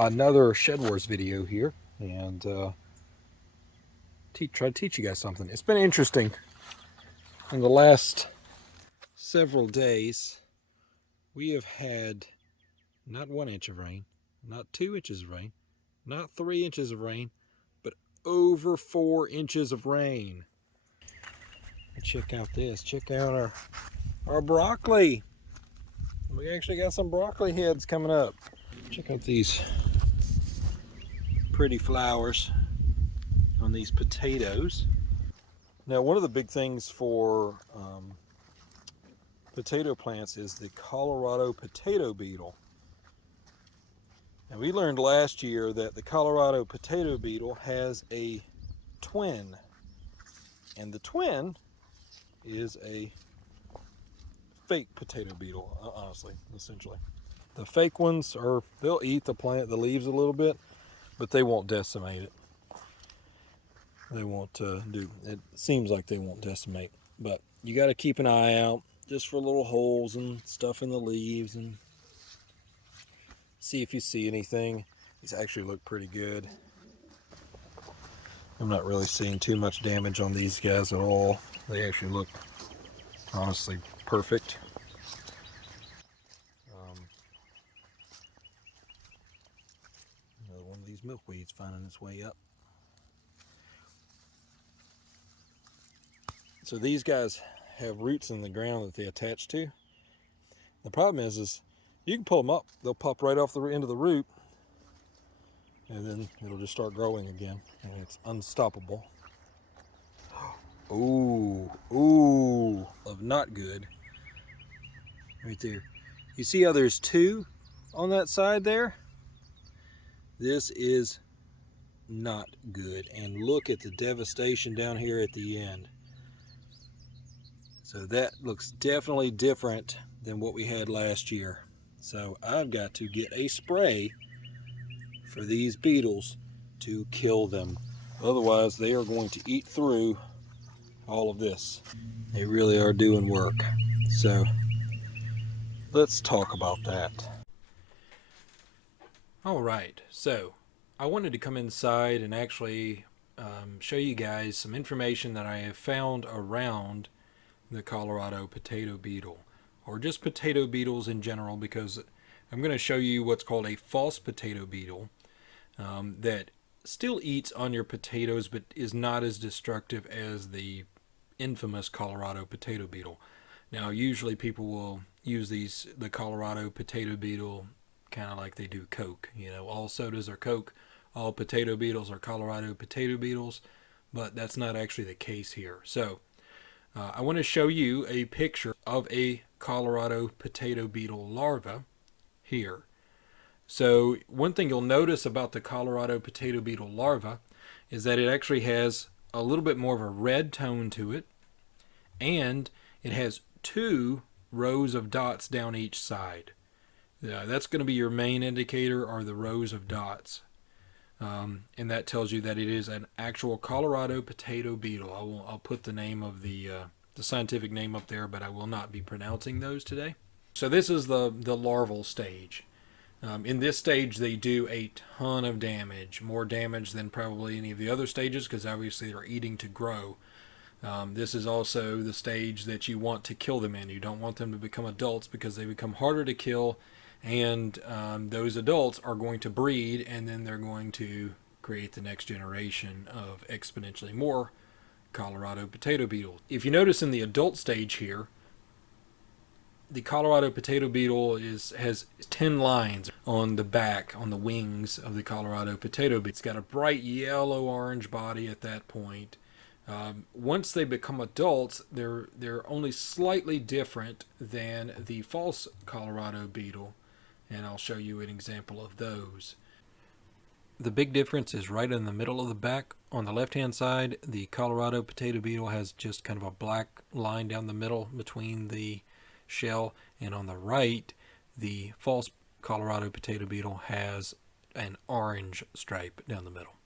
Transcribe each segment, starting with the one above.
another Shedwars video here, and try to teach you guys something. It's been interesting. In the last several days, we have had not 1 inch of rain, not 2 inches of rain, not 3 inches of rain, but over 4 inches of rain. And check out this. Check out our broccoli. We actually got some broccoli heads coming up. Check out these pretty flowers on these potatoes. Now, one of the big things for potato plants is the Colorado potato beetle. And we learned last year that the Colorado potato beetle has a twin. And the twin is a fake potato beetle, honestly, essentially. The fake ones they'll eat the leaves a little bit, but they won't decimate it. They won't it seems like they won't decimate, but you got to keep an eye out just for little holes and stuff in the leaves and see if you see anything. These actually look pretty good. I'm not really seeing too much damage on these guys at all. They actually look honestly perfect. Another one of these milkweeds finding its way up. So these guys have roots in the ground that they attach to. The problem is you can pull them up. They'll pop right off the end of the root, and then it'll just start growing again, and it's unstoppable. Ooh, of not good. Right there. You see how there's 2 on that side there? This is not good. And look at the devastation down here at the end. So that looks definitely different than what we had last year. So I've got to get a spray for these beetles to kill them. Otherwise, they are going to eat through all of this. They really are doing work. So let's talk about that. All right, so I wanted to come inside and actually show you guys some information that I have found around the Colorado potato beetle, or just potato beetles in general, because I'm going to show you what's called a false potato beetle that still eats on your potatoes but is not as destructive as the infamous Colorado potato beetle. Now, usually people will use the Colorado potato beetle kind of like they do Coke. You know, all sodas are Coke, all potato beetles are Colorado potato beetles, but that's not actually the case here. So I want to show you a picture of a Colorado potato beetle larva here. So one thing you'll notice about the Colorado potato beetle larva is that it actually has a little bit more of a red tone to it, and it has 2 rows of dots down each side. That's going to be your main indicator, are the rows of dots. And that tells you that it is an actual Colorado potato beetle. I'll put the name of the scientific name up there, but I will not be pronouncing those today. So this is the larval stage. In this stage, they do a ton of damage, more damage than probably any of the other stages, because obviously they're eating to grow. This is also the stage that you want to kill them in. You don't want them to become adults because they become harder to kill, and those adults are going to breed, and then they're going to create the next generation of exponentially more Colorado potato beetles. If you notice in the adult stage here, the Colorado potato beetle has 10 lines on the back, on the wings of the Colorado potato beetle. It's got a bright yellow-orange body at that point. Once they become adults, they're only slightly different than the false Colorado beetle, and I'll show you an example of those. The big difference is right in the middle of the back. On the left-hand side, the Colorado potato beetle has just kind of a black line down the middle between the shell, and on the right, the false Colorado potato beetle has an orange stripe down the middle.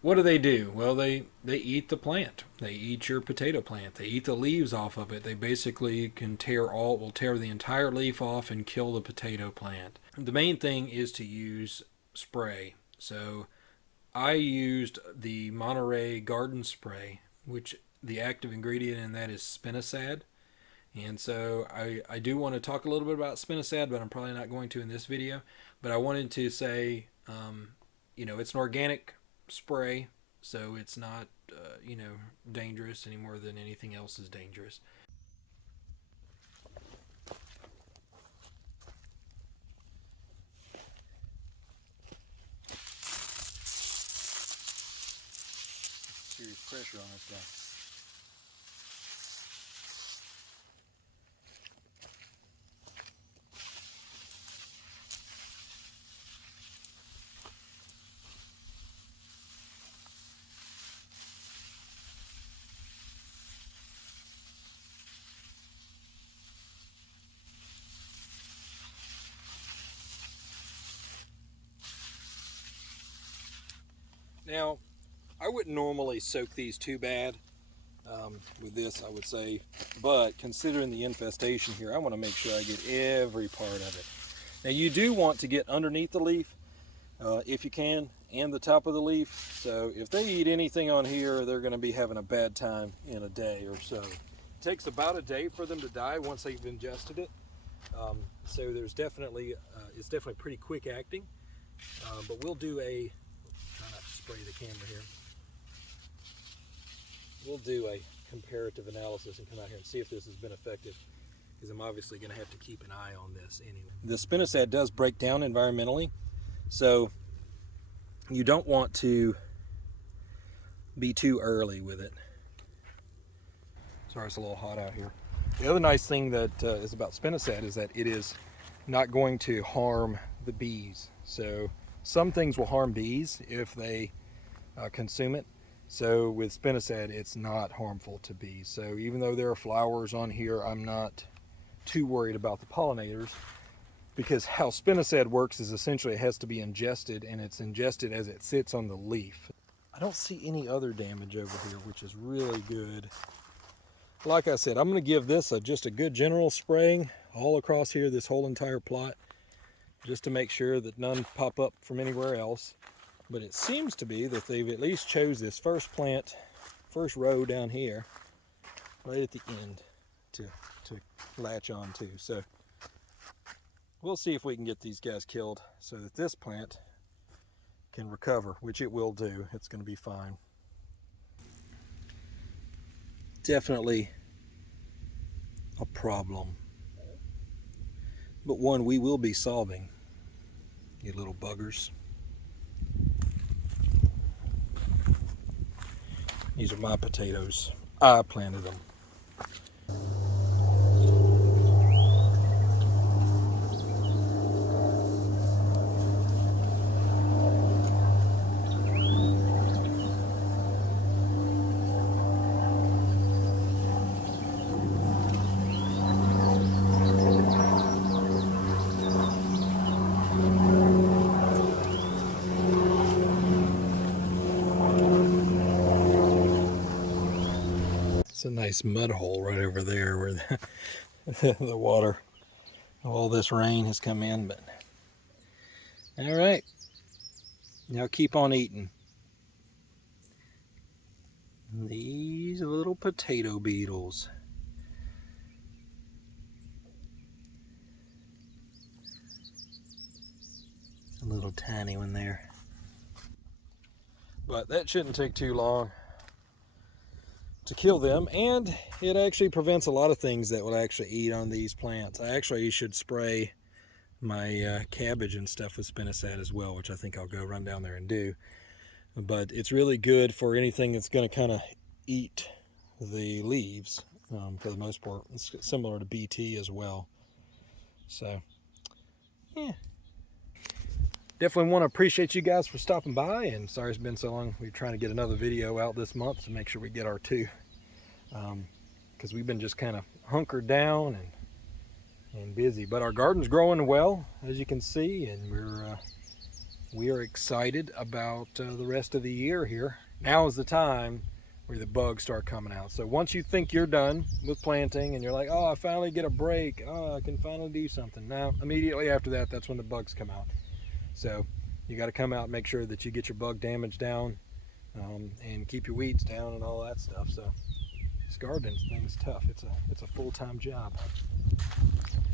what do they do? Well, they eat the plant. They eat your potato plant. They eat the leaves off of it. They basically will tear the entire leaf off and kill the potato plant. The main thing is to use spray. So I used the Monterey Garden Spray, which the active ingredient in that is spinosad. And so I do want to talk a little bit about spinosad, but I'm probably not going to in this video. But I wanted to say, it's an organic spray, so it's not, dangerous any more than anything else is dangerous. Serious pressure on this guy. Now, I wouldn't normally soak these too bad with this, I would say, but considering the infestation here, I want to make sure I get every part of it. Now, you do want to get underneath the leaf if you can, and the top of the leaf. So if they eat anything on here, they're going to be having a bad time in a day or so. It takes about a day for them to die once they've ingested it. So there's definitely, it's definitely pretty quick acting. But we'll do a, try not to spray the camera here. We'll do a comparative analysis and come out here and see if this has been effective, because I'm obviously going to have to keep an eye on this anyway. The spinosad does break down environmentally, so you don't want to be too early with it. Sorry, it's a little hot out here. The other nice thing that is about spinosad is that it is not going to harm the bees. So some things will harm bees if they consume it. So with spinosad, it's not harmful to bees. So even though there are flowers on here, I'm not too worried about the pollinators, because how spinosad works is essentially it has to be ingested, and it's ingested as it sits on the leaf. I don't see any other damage over here, which is really good. Like I said, I'm going to give this just a good general spraying all across here, this whole entire plot, just to make sure that none pop up from anywhere else. But it seems to be that they've at least chose this first plant, first row down here, right at the end to latch on to. So we'll see if we can get these guys killed so that this plant can recover, which it will do. It's going to be fine. Definitely a problem, but one we will be solving, you little buggers. These are my potatoes. I planted them. It's a nice mud hole right over there where the water, all this rain has come in. But all right, now keep on eating. These little potato beetles. A little tiny one there. But that shouldn't take too long to kill them, and it actually prevents a lot of things that will actually eat on these plants. I actually should spray my cabbage and stuff with spinosad as well, which I think I'll go run down there and do. But it's really good for anything that's going to kind of eat the leaves for the most part. It's similar to BT as well. So yeah, definitely want to appreciate you guys for stopping by, and sorry it's been so long. We're trying to get another video out this month to make sure we get our 2, because we've been just kind of hunkered down and busy. But our garden's growing well, as you can see, and we're we are excited about the rest of the year here. Now is the time where the bugs start coming out. So once you think you're done with planting and you're like, oh, I finally get a break, oh, I can finally do something. Now, immediately after that, that's when the bugs come out. So you got to come out and make sure that you get your bug damage down, and keep your weeds down and all that stuff. So this gardening thing's tough. It's a full-time job.